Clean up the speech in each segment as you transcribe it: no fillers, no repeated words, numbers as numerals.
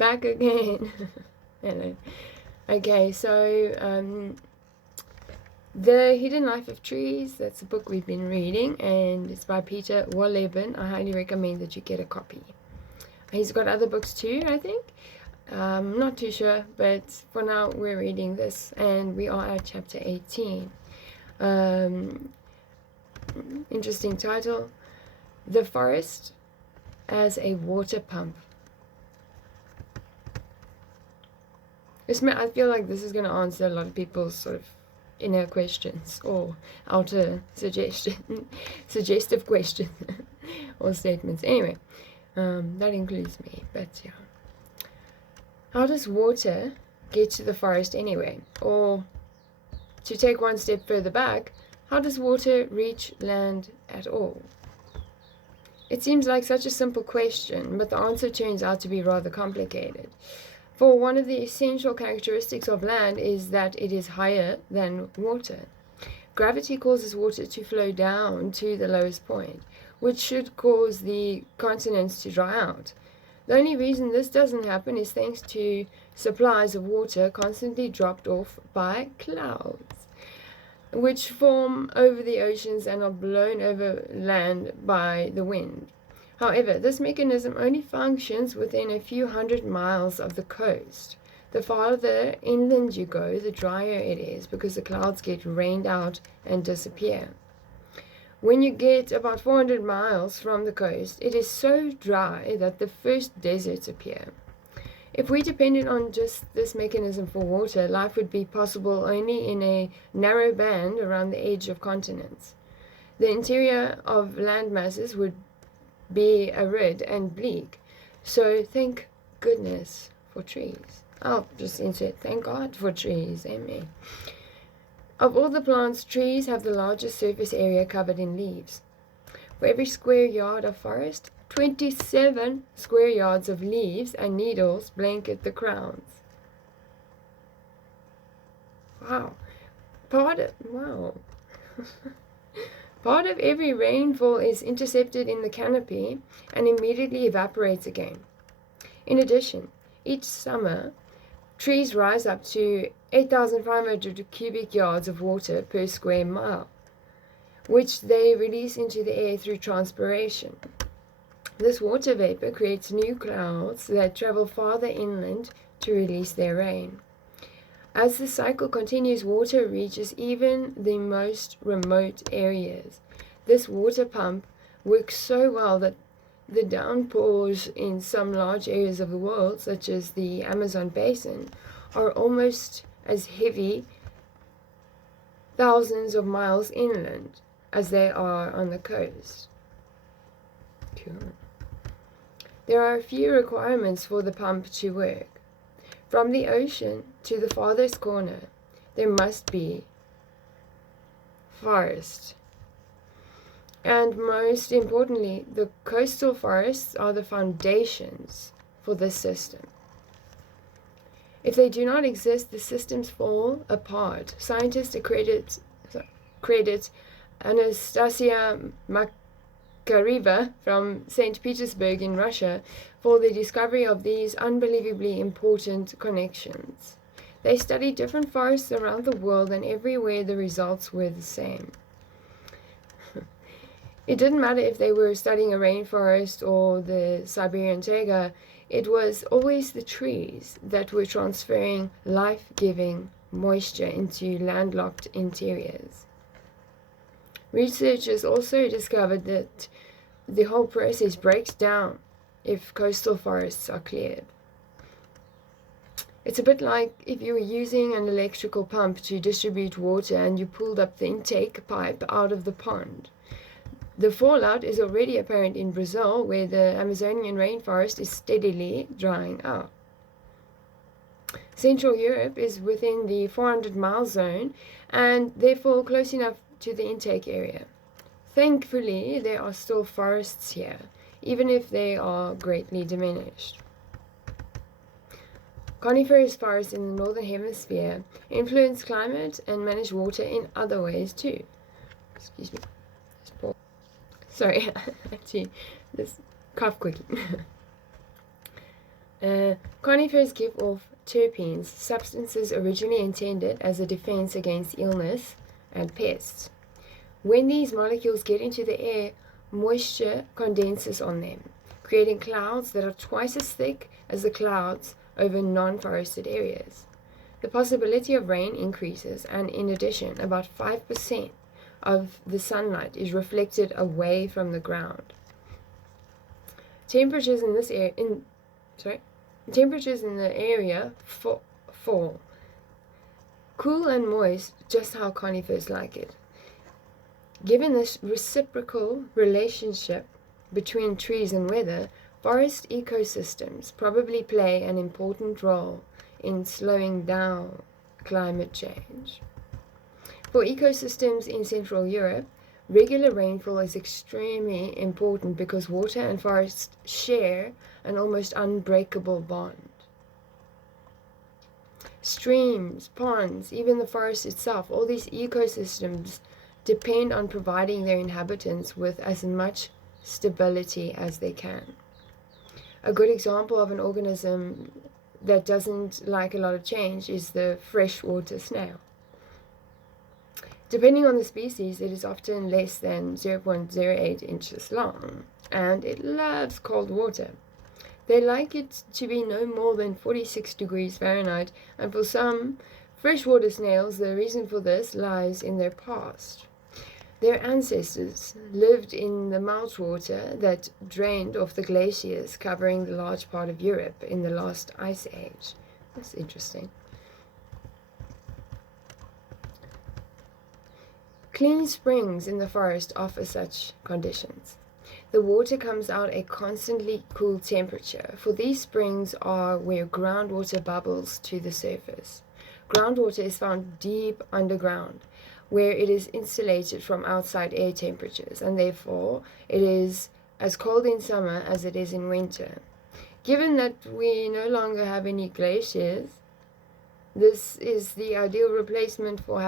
Back again. Hello. Okay, so The Hidden Life of Trees, that's a book we've been reading, and it's by Peter Wohlleben. I highly recommend that you get a copy. He's got other books too, I think. Not too sure, but for now we're reading this, and we are at chapter 18. Interesting title. The Forest as a Water Pump. I feel like this is going to answer a lot of people's sort of inner questions or outer suggestive questions or statements. Anyway, that includes me, but yeah. How does water get to the forest anyway? Or to take one step further back, how does water reach land at all? It seems like such a simple question, but the answer turns out to be rather complicated. For one of the essential characteristics of land is that it is higher than water. Gravity causes water to flow down to the lowest point, which should cause the continents to dry out. The only reason this doesn't happen is thanks to supplies of water constantly dropped off by clouds, which form over the oceans and are blown over land by the wind. However, this mechanism only functions within a few hundred miles of the coast. The farther inland you go, the drier it is because the clouds get rained out and disappear. When you get about 400 miles from the coast, it is so dry that the first deserts appear. If we depended on just this mechanism for water, life would be possible only in a narrow band around the edge of continents. The interior of land masses would be arid and bleak, so thank goodness for trees. I'll just insert thank God for trees, amen. Of all the plants, trees have the largest surface area covered in leaves. For every square yard of forest, 27 square yards of leaves and needles blanket the crowns. Wow. Part of every rainfall is intercepted in the canopy and immediately evaporates again. In addition, each summer, trees rise up to 8,500 cubic yards of water per square mile, which they release into the air through transpiration. This water vapor creates new clouds that travel farther inland to release their rain. As the cycle continues, water reaches even the most remote areas. This water pump works so well that the downpours in some large areas of the world, such as the Amazon basin, are almost as heavy thousands of miles inland as they are on the coast. Cool. There are a few requirements for the pump to work. From the ocean to the farthest corner, there must be forest. And most importantly, the coastal forests are the foundations for this system. If they do not exist, the systems fall apart. Scientists credit Anastasia Makareva from St. Petersburg in Russia for the discovery of these unbelievably important connections. They studied different forests around the world, and everywhere the results were the same. It didn't matter if they were studying a rainforest or the Siberian taiga, it was always the trees that were transferring life-giving moisture into landlocked interiors. Researchers also discovered that the whole process breaks down if coastal forests are cleared. It's a bit like if you were using an electrical pump to distribute water and you pulled up the intake pipe out of the pond. The fallout is already apparent in Brazil, where the Amazonian rainforest is steadily drying out. Central Europe is within the 400-mile zone and therefore close enough to the intake area. Thankfully, there are still forests here, even if they are greatly diminished. Coniferous forests in the northern hemisphere influence climate and manage water in other ways too. Excuse me. Sorry, actually, this cough quickly. Conifers give off terpenes, substances originally intended as a defense against illness and pests. When these molecules get into the air, moisture condenses on them, creating clouds that are twice as thick as the clouds over non-forested areas. The possibility of rain increases, and in addition, about 5% of the sunlight is reflected away from the ground. Temperatures in this Temperatures in the area fall. Cool and moist, just how conifers like it. Given this reciprocal relationship between trees and weather, forest ecosystems probably play an important role in slowing down climate change. For ecosystems in Central Europe, regular rainfall is extremely important because water and forests share an almost unbreakable bond. Streams, ponds, even the forest itself, all these ecosystems depend on providing their inhabitants with as much stability as they can. A good example of an organism that doesn't like a lot of change is the freshwater snail. Depending on the species, it is often less than 0.08 inches long, and it loves cold water. They like it to be no more than 46 degrees Fahrenheit, and for some freshwater snails, the reason for this lies in their past. Their ancestors lived in the meltwater that drained off the glaciers covering the large part of Europe in the last ice age. That's interesting. Clean springs in the forest offer such conditions. The water comes out a constantly cool temperature, for these springs are where groundwater bubbles to the surface. Groundwater is found deep underground, where it is insulated from outside air temperatures, and therefore it is as cold in summer as it is in winter. Given that we no longer have any glaciers, this is the ideal replacement for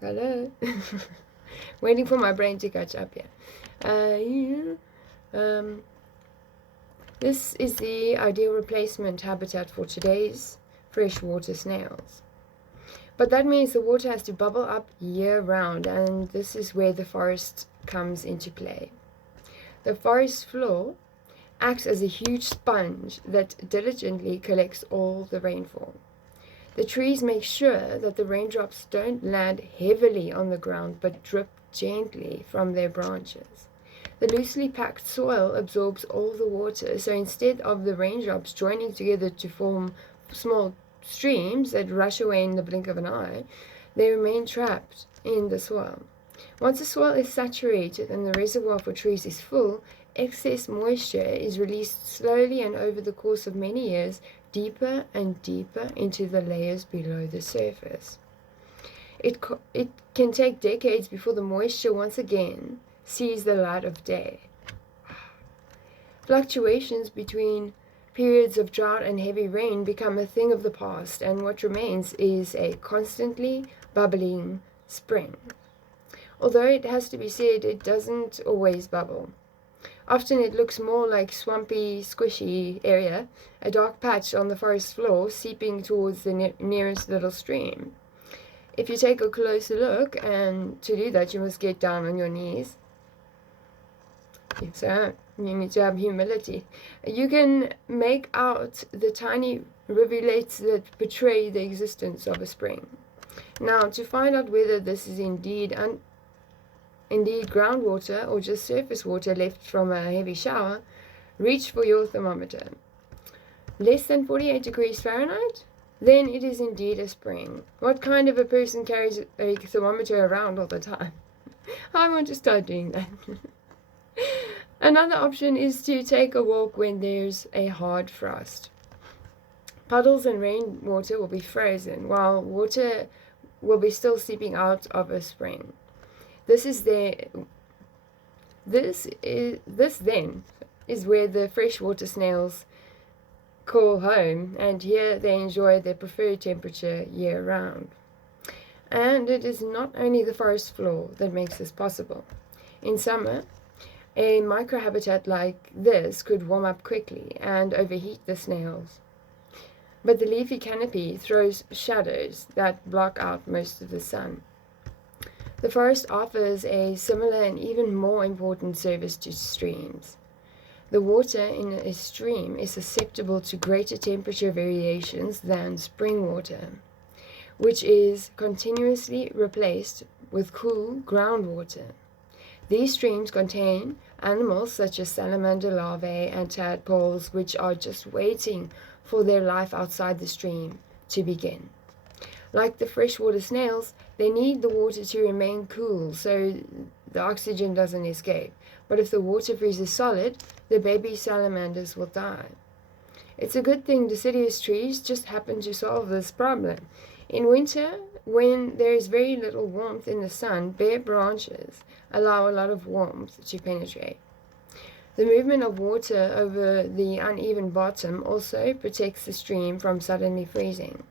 Hello. Waiting for my brain to catch up here. This is the ideal replacement habitat for today's freshwater snails. But that means the water has to bubble up year-round, and this is where the forest comes into play. The forest floor acts as a huge sponge that diligently collects all the rainfall. The trees make sure that the raindrops don't land heavily on the ground but drip gently from their branches. The loosely packed soil absorbs all the water, so instead of the raindrops joining together to form small streams that rush away in the blink of an eye, they remain trapped in the soil. Once the soil is saturated and the reservoir for trees is full, excess moisture is released slowly and over the course of many years, deeper and deeper into the layers below the surface. It can take decades before the moisture once again sees the light of day. Fluctuations between periods of drought and heavy rain become a thing of the past, and what remains is a constantly bubbling spring. Although it has to be said, it doesn't always bubble. Often it looks more like swampy, squishy area, a dark patch on the forest floor seeping towards the nearest little stream. If you take a closer look, and to do that you must get down on your knees, so you need to have humility, you can make out the tiny rivulets that betray the existence of a spring. Now, to find out whether this is indeed groundwater or just surface water left from a heavy shower, reach for your thermometer. Less than 48 degrees Fahrenheit? Then it is indeed a spring. What kind of a person carries a thermometer around all the time? I want to start doing that. Another option is to take a walk when there's a hard frost. Puddles and rainwater will be frozen, while water will be still seeping out of a spring. This then is where the freshwater snails call home, and here they enjoy their preferred temperature year-round. And it is not only the forest floor that makes this possible. In summer, A microhabitat like this could warm up quickly and overheat the snails. But the leafy canopy throws shadows that block out most of the sun. The forest offers a similar and even more important service to streams. The water in a stream is susceptible to greater temperature variations than spring water, which is continuously replaced with cool groundwater. These streams contain animals such as salamander larvae and tadpoles, which are just waiting for their life outside the stream to begin. Like the freshwater snails, they need the water to remain cool so the oxygen doesn't escape. But if the water freezes solid, the baby salamanders will die. It's a good thing deciduous trees just happen to solve this problem. In winter, when there is very little warmth in the sun, bare branches allow a lot of warmth to penetrate. The movement of water over the uneven bottom also protects the stream from suddenly freezing.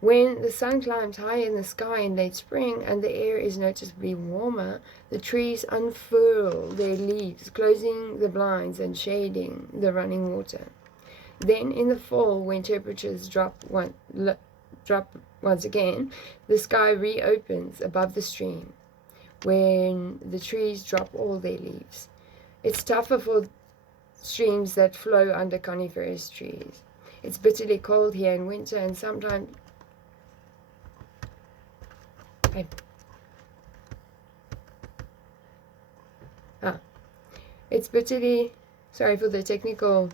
When the sun climbs high in the sky in late spring and the air is noticeably warmer, the trees unfurl their leaves, closing the blinds and shading the running water. Then in the fall, when temperatures drop once again, the sky reopens above the stream, when the trees drop all their leaves. It's tougher for streams that flow under coniferous trees. It's bitterly cold here in winter, and sometimes it's bitterly, sorry for the technical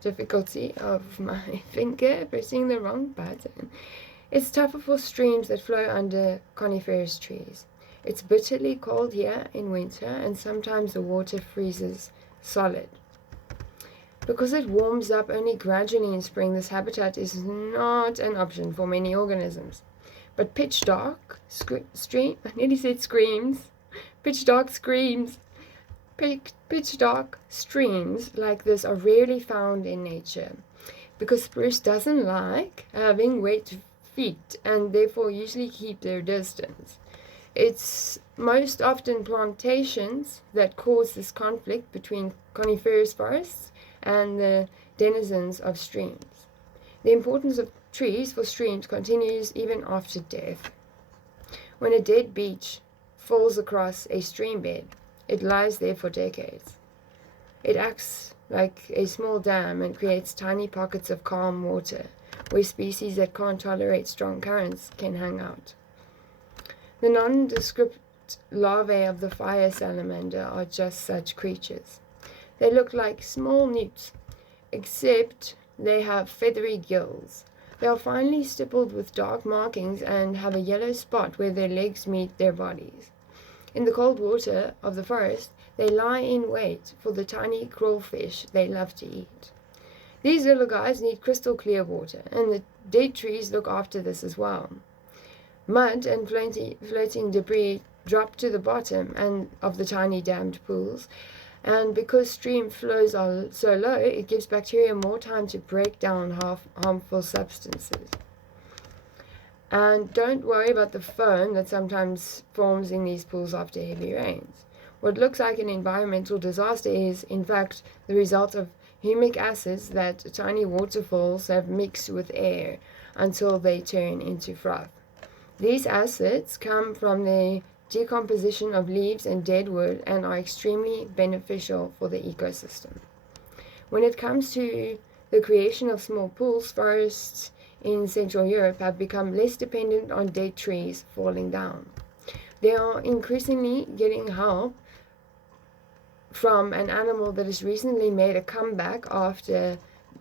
difficulty of my finger pressing the wrong button. It's tougher for streams that flow under coniferous trees. It's bitterly cold here in winter, and sometimes the water freezes solid. Because it warms up only gradually in spring, this habitat is not an option for many organisms. But pitch dark streams like this are rarely found in nature, because spruce doesn't like having wet feet and therefore usually keep their distance. It's most often plantations that cause this conflict between coniferous forests and the denizens of streams. The importance of trees for streams continues even after death. When a dead beech falls across a stream bed, it lies there for decades. It acts like a small dam and creates tiny pockets of calm water where species that can't tolerate strong currents can hang out. The nondescript larvae of the fire salamander are just such creatures. They look like small newts, except they have feathery gills. They are finely stippled with dark markings and have a yellow spot where their legs meet their bodies. In the cold water of the forest, they lie in wait for the tiny crawfish they love to eat. These little guys need crystal clear water, and the dead trees look after this as well. Mud and floating debris drop to the bottom of the tiny dammed pools, and because stream flows are so low, it gives bacteria more time to break down harmful substances. And don't worry about the foam that sometimes forms in these pools after heavy rains. What looks like an environmental disaster is, in fact, the result of humic acids that tiny waterfalls have mixed with air until they turn into froth. These acids come from the decomposition of leaves and dead wood and are extremely beneficial for the ecosystem. When it comes to the creation of small pools, forests in Central Europe have become less dependent on dead trees falling down. They are increasingly getting help from an animal that has recently made a comeback after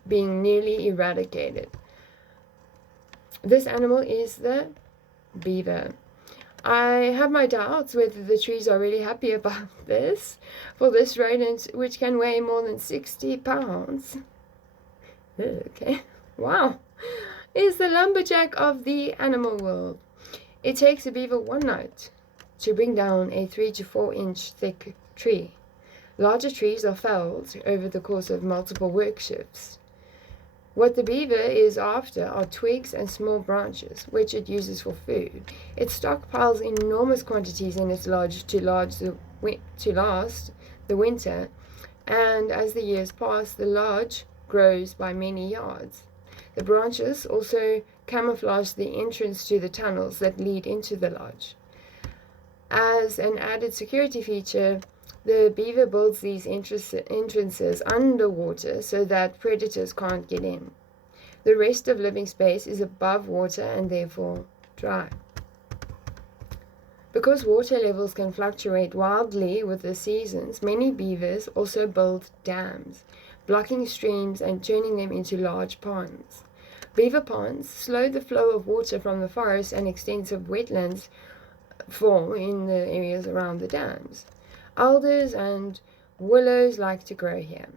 being nearly eradicated. This animal is the beaver. I have my doubts whether the trees are really happy about this, for this rodent, which can weigh more than 60 pounds, okay, wow, is the lumberjack of the animal world. It takes a beaver one night to bring down a 3 to 4 inch thick tree. Larger trees are felled over the course of multiple work shifts. What the beaver is after are twigs and small branches, which it uses for food. It stockpiles enormous quantities in its lodge to last to last the winter, and as the years pass, the lodge grows by many yards. The branches also camouflage the entrance to the tunnels that lead into the lodge. As an added security feature, the beaver builds these entrances underwater so that predators can't get in. The rest of living space is above water and therefore dry. Because water levels can fluctuate wildly with the seasons, many beavers also build dams, blocking streams and turning them into large ponds. Beaver ponds slow the flow of water from the forest, and extensive wetlands form in the areas around the dams. Alders and willows like to grow here.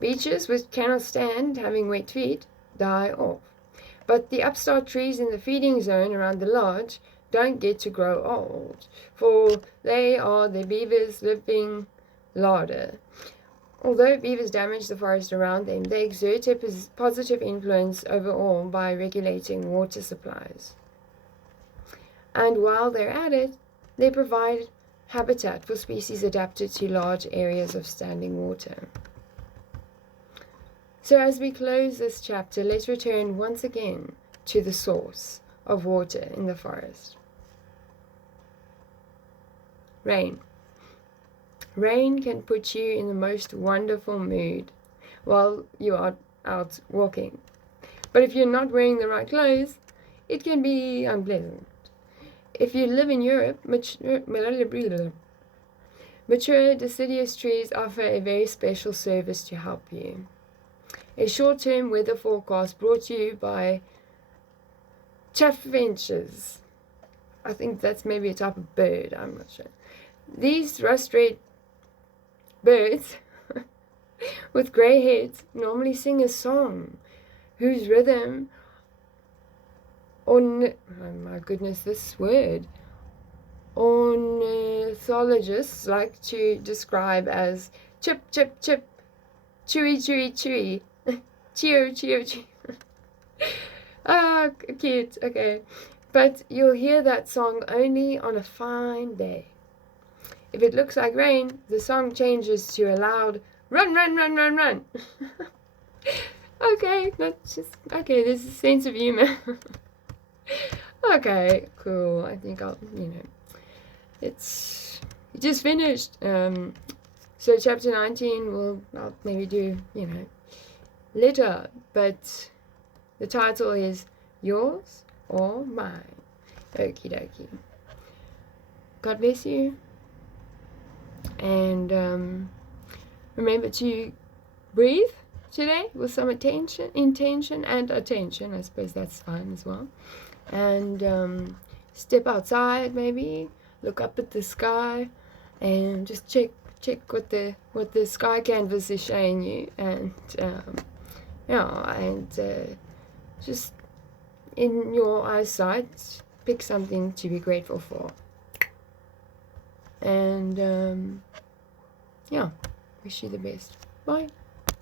Beeches, which cannot stand having wet feet, die off. But the upstart trees in the feeding zone around the lodge don't get to grow old, for they are the beavers' living larder. Although beavers damage the forest around them, they exert a positive influence overall by regulating water supplies. And while they're at it, they provide habitat for species adapted to large areas of standing water. So as we close this chapter, let's return once again to the source of water in the forest. Rain. Rain can put you in the most wonderful mood while you are out walking. But if you're not wearing the right clothes, it can be unpleasant. If you live in Europe, mature deciduous trees offer a very special service to help you. A short-term weather forecast brought to you by chaffinches. I think that's maybe a type of bird, I'm not sure. These rust-red birds with grey heads normally sing a song whose rhythm, oh my goodness, this word, ornithologists like to describe as chip, chip, chip, chewy, chewy, chewy, cheer, cheer, cheer. Ah, cute, okay. But you'll hear that song only on a fine day. If it looks like rain, the song changes to a loud run, run, run, run, run. Okay, that's just, okay, there's a sense of humor. Okay, cool. I think I'll, it's just finished. So chapter 19 I'll maybe do, later, but the title is Yours or Mine. Okie dokie. God bless you. And remember to breathe today with some intention and attention. I suppose that's fine as well. And step outside, maybe look up at the sky and just check what the sky canvas is showing you, and just in your eyesight pick something to be grateful for. And wish you the best. Bye.